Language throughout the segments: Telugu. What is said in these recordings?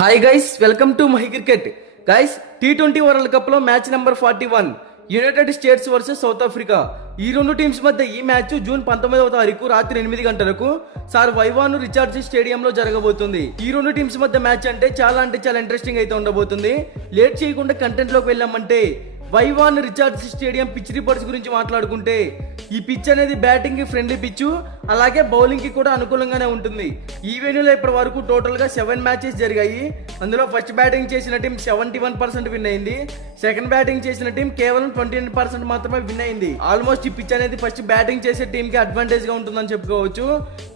Hi guys, welcome to my cricket. Guys, T20 world cup లో match number 41 United States versus South Africa. ఈ రెండు టీమ్స్ మధ్య ఈ మ్యాచ్ జూన్ 19వ తారీఖు రాత్రి 8 గంటలకు సార్ వైవాను రిచార్జ్ స్టేడియంలో జరగబోతుంది. ఈ రెండు టీమ్స్ మధ్య మ్యాచ్ అంటే చాలా ఇంట్రెస్టింగ్ అయితే ఉండబోతుంది. లేట్ చేయకుండా కంటెంట్ లోకి వెళ్ళామంటే వైవాన్ రిచార్జ్ స్టేడియం పిచ్ రిపోర్ట్స్ గురించి మాట్లాడుకుంటే ఈ పిచ్ అనేది బ్యాటింగ్ కి ఫ్రెండ్లీ పిచ్, అలాగే బౌలింగ్ కి కూడా అనుకూలంగానే ఉంటుంది. ఈ వెన్యూలో ఇప్పటి వరకు టోటల్ గా 7 మ్యాచెస్ జరిగాయి. అందులో ఫస్ట్ బ్యాటింగ్ చేసిన టీం 71% విన్ అయింది. సెకండ్ బ్యాటింగ్ చేసిన టీం కేవలం 29% మాత్రమే విన్ అయింది. ఆల్మోస్ట్ ఈ పిచ్ అనేది ఫస్ట్ బ్యాటింగ్ చేసే టీం కి అడ్వాంటేజ్ గా ఉంటుందని చెప్పుకోవచ్చు.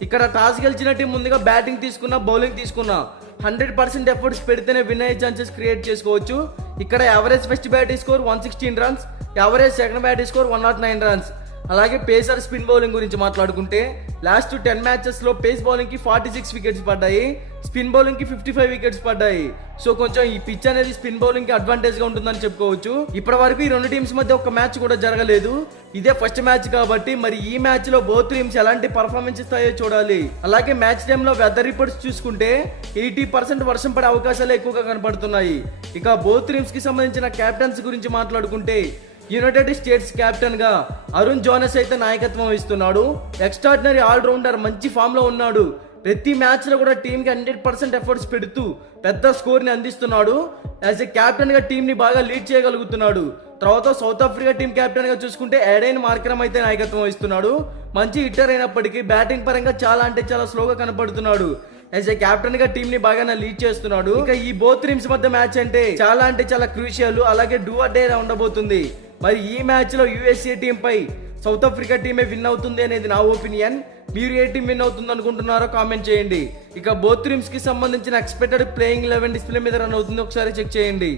ఇక్కడ టాస్ గెలిచిన టీం ముందుగా బ్యాటింగ్ తీసుకున్నా, బౌలింగ్ తీసుకున్నా 100% ఎఫర్ట్స్ పెడితేనే విన్ అయ్యే ఛాన్సెస్ క్రియేట్ చేసుకోవచ్చు. ఇక్కడ average first batting score 116 runs, average second batting score 109 runs. అలాగే పేసర్ స్పిన్ బౌలింగ్ గురించి మాట్లాడుకుంటే లాస్ట్ 10 మ్యాచెస్ లో పేస్ బౌలింగ్ కి 46 వికెట్స్ పడ్డాయి, స్పిన్ బౌలింగ్ కి 55 వికెట్స్ పడ్డాయి. సో కొంచెం ఈ పిచ్ అనేది స్పిన్ బౌలింగ్ కి అడ్వాంటేజ్ గా ఉంటుందని చెప్పుకోవచ్చు. ఇప్పటి వరకు ఈ రెండు టీమ్స్ మధ్య ఒక మ్యాచ్ కూడా జరగలేదు. ఇదే ఫస్ట్ మ్యాచ్ కాబట్టి మరి ఈ మ్యాచ్ లో బోత్ టీమ్స్ ఎలాంటి పర్ఫార్మెన్స్ ఇస్తాయో చూడాలి. అలాగే మ్యాచ్ టైమ్ లో వెదర్ రిపోర్ట్స్ చూసుకుంటే 80% వర్షం పడే అవకాశాలు ఎక్కువగా కనపడుతున్నాయి. ఇక బోత్ టీమ్స్ కి సంబంధించిన కెప్టెన్స్ గురించి మాట్లాడుకుంటే యునైటెడ్ స్టేట్స్ కెప్టెన్ గా అరుణ్ జోనస్ అయితే నాయకత్వం వహిస్తున్నాడు. ఎక్స్ట్రాడినరీ ఆల్రౌండర్, మంచి ఫామ్ లో ఉన్నాడు. ప్రతి మ్యాచ్ లో కూడా టీమ్ కి 100% ఎఫర్ట్స్ పెడుతూ పెద్ద స్కోర్ ని అందిస్తున్నాడు. యాజ్ ఎ కెప్టెన్ గా టీం ని బాగా లీడ్ చేయగలుగుతున్నాడు. తర్వాత సౌత్ ఆఫ్రికా టీం కెప్టెన్ గా చూసుకుంటే ఎడెన్ మార్కరమ్ అయితే నాయకత్వం వహిస్తున్నాడు. మంచి హిట్టర్ అయినప్పటికీ బ్యాటింగ్ పరంగా చాలా స్లోగా కనపడుతున్నాడు. యాజ్ ఏ కెప్టెన్ గా టీం ని బాగా లీడ్ చేస్తున్నాడు. ఇక ఈ బోత్ టీమ్స్ మధ్య మ్యాచ్ అంటే చాలా క్రూషియల్, అలాగే డూ ఆర్ డే ఉండబోతుంది. మరి ఈ మ్యాచ్ లో యుఎస్ఏ టీం పై సౌత్ ఆఫ్రికా టీమే విన్ అవుతుంది అనేది నా ఒపీనియన్. మీరు ఏ టీం విన్ అవుతుంది అనుకుంటున్నారో కామెంట్ చేయండి. ఇక బోత్ టీమ్స్ కి సంబంధించిన ఎక్స్పెక్టెడ్ ప్లేయింగ్ 11 డిస్ప్లే మీద రన్ అవుతుంది, ఒకసారి చెక్ చేయండి.